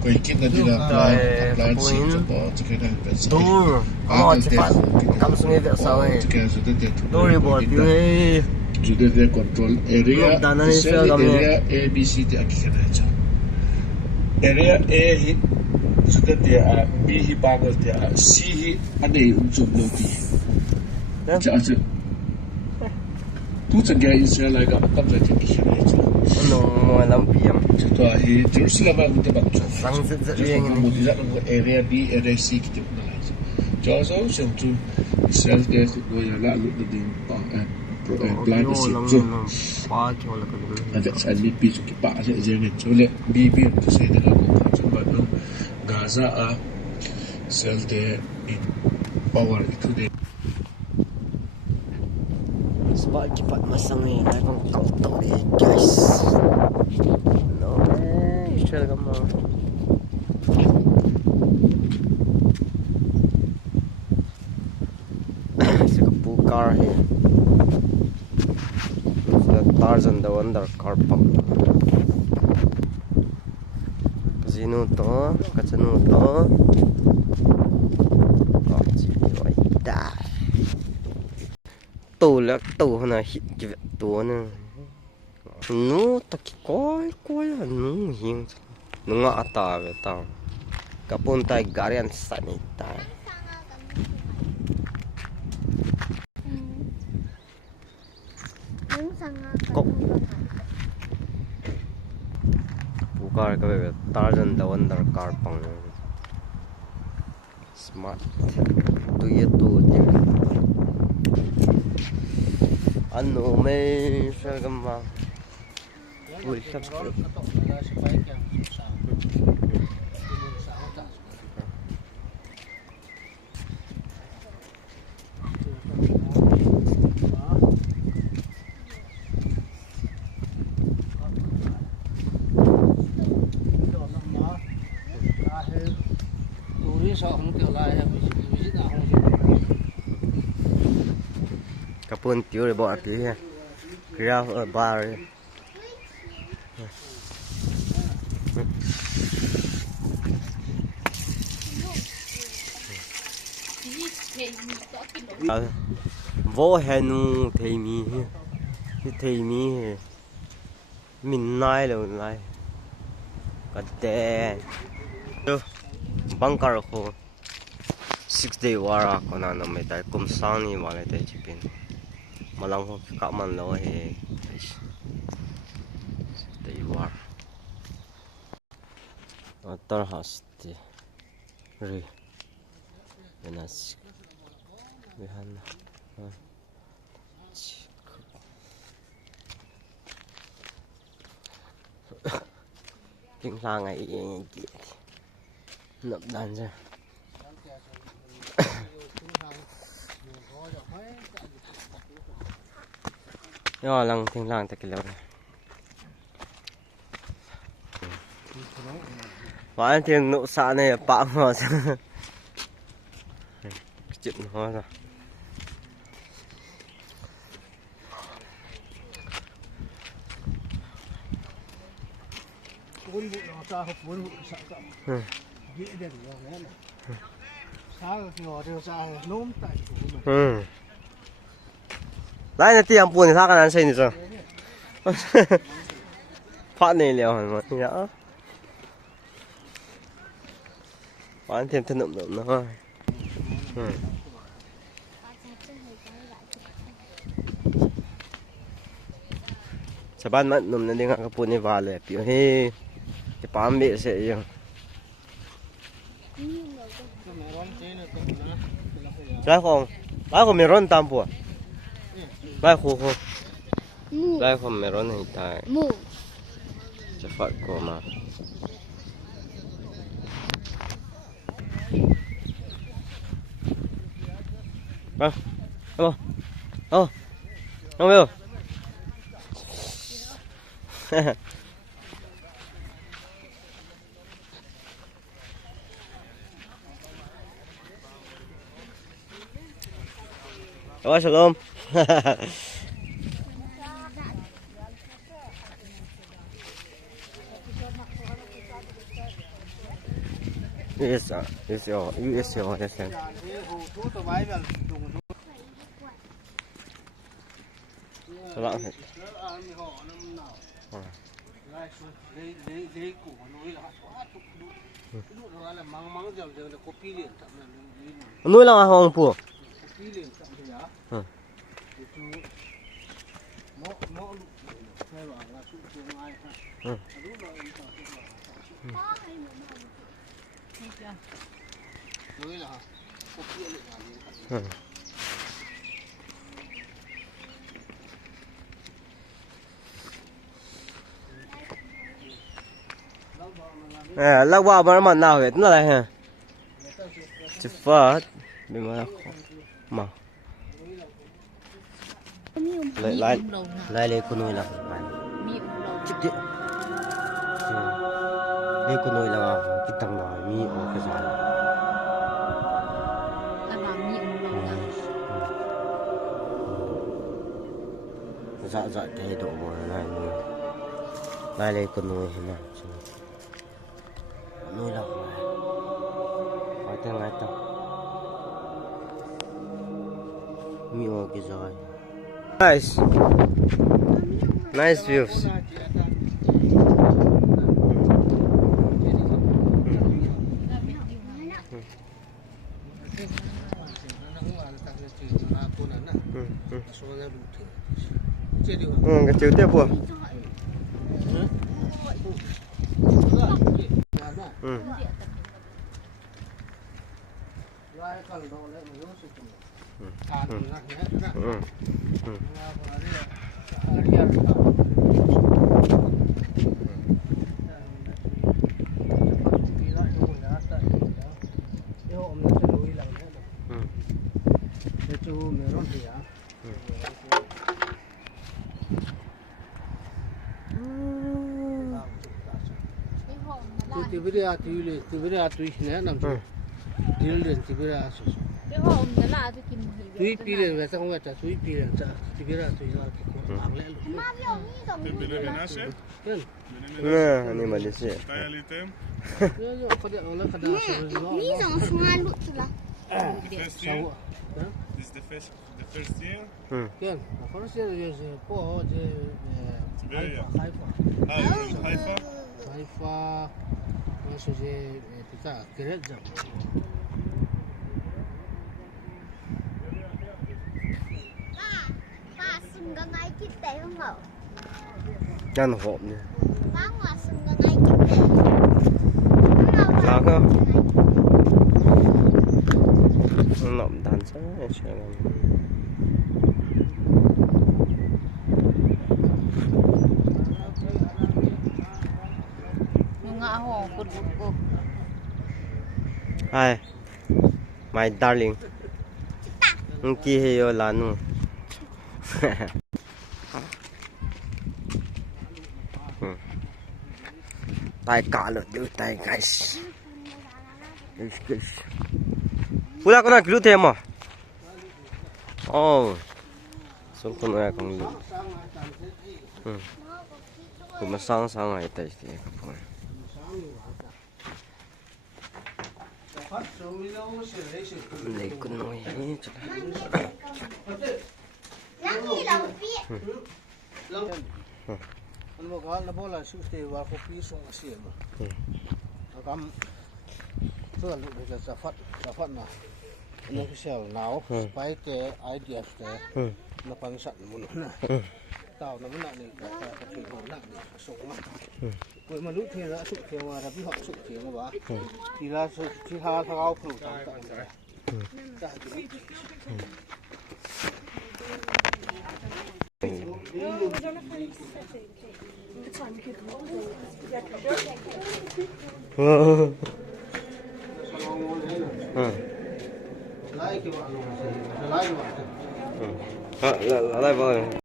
Kuikin na dila plan si Japo tikena pensi. Dur, mau cepat. Kamu sungai biasa ni. Tikena sudah dia. Dur buat ni. Sudah dia control area. Area A B C dia kena aja. Area A sudah dia B hi bagal dia C hi ada unsur lebih. Jadi tu cengai Israel lagi apa saja kena aja. No lampiam. Setelah hi Jerusalem aku tebak. Sang yang ini. Mudizat area B area C kita pun lagi. Jauh sentuh Israel dia tu ya lalu di plan isi tu. Ada sani pi tu kita ada jangan cule B tu saya dah lakukan sebab tu Gaza Israel dia in power itu dia. Sebab cepat masang ni, abang kau tahu ni guys. No, Israel kamu. Car here. The Tarzan the Wonder car pump. Casino to, casino to. Oh, gee, why die? Tu lắc tu hana hit give tu na. Nu taki koi nu hing. Nu nga ata ve ta. Kapun tai garian sanita. Kok Bukar ka be Tarzan the Wonder car pang smart tu ye tu ano may sagama ul subscribe Kapun tiur bawa api ya. Kira bar. Vô hẹn thầy mi mình nay rồi lại cái đè bangkar ko 6 day wara ko na may tay kumsani wala tay chipin malang ko ka man lo he 6 day war atar hasti re enas bihan tiếng la ngày nộp đàn ra do lăng tiếng lang ta cái lâu này và tiếng nộ xã này bão mà chuyện nó ra lại là tiệm buồn sao cái này xây được phát này liệu hả mà nhỡ bán thêm thân động động nữa sa ban man num na dinga kapun ni vale pio he ke pambe se yo Lai ko meron tampo. Lai ko meron ni tai. Cepat ko ma. Halo. Oh. Ngambil. Oh, shalom. USA yes Salah hết. Nuôi là hong pu. Lắc vào mà nó nào hết nó này hả? Chứ phát bên mà mà lại con nuôi là chích đi lấy con nuôi là cái tầng nào mi ở cái gì dạ cái độ này lại lấy con nuôi thế nào nuôi là phải tiếng ai tao mi ở cái gì nice views cái chiều tiếp buồn Tiberia tui ne nam dil den Tiberia so cái hôm đó là tôi kiếm tui pi den la sang wa ta tui pi den ta Tiberia tui la ko ang le lu mà bây giờ nghĩ rằng nè anh mà đi xe yo ko de on la ka da so nghĩ rằng sang lụt là This is the first year. Ken the first year is po je Tiberia. Haifa You're in Haifa? Haifa so je pita keret jam ba xin cái ngay kít tệ không hả ăn hộp nè ba mà xin cái ngay kít tệ là cơ nộm đàn sáng sẽ làm ngã hồ cột cột Hi my darling Ki heyo lanu tay cả lượt đưa tay guys pula kena gelu thêm à oh xuống con này còn lượt cũng mà sang này tay thì không lấy con nuôi hết lắm gì đâu biết nó có nó là sự thế và có phí xuống xỉa mà nó cắm tôi lúc bây giờ sẽ phát mà nó cái xẻo não phải cái idea cái nó phăng sẵn một nè tao nó mới lại này cái chuyện nó lại xuống mà vậy mà lúc thế là sụt thế mà là biết họ sụt thế mà bà thì là chỉ ha thao phụ tao tao lại vào